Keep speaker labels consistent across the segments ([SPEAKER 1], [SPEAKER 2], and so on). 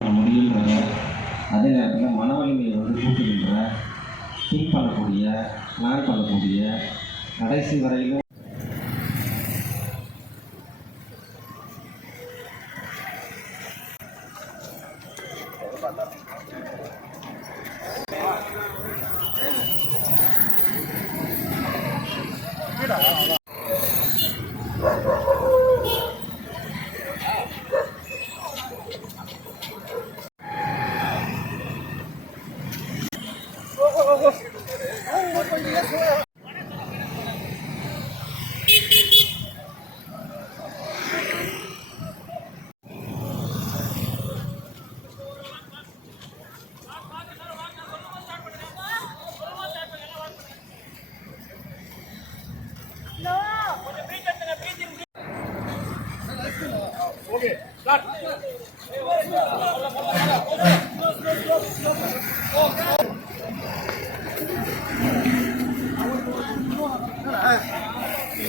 [SPEAKER 1] முடியுன்றத அதே நேரத்தில் மன வலிமையை வந்து கூட்டுகின்ற திங்க் பண்ணக்கூடிய பிளான் பண்ணக்கூடிய கடைசி வரையிலும்
[SPEAKER 2] Okay, start.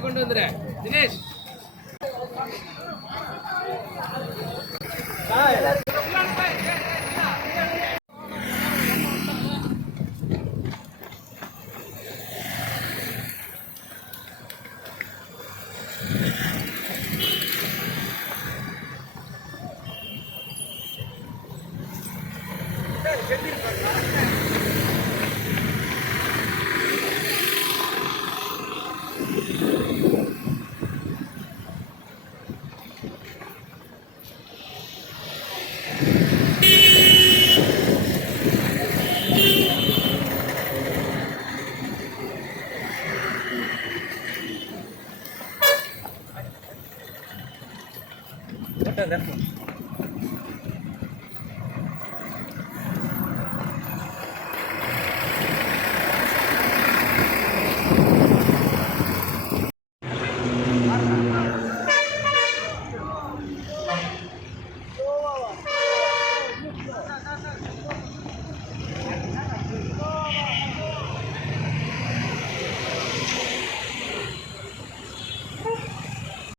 [SPEAKER 2] அப்படி கொண்டு வந்துரு. தினேஷ். செஞ்சிருப்பாங்க left one.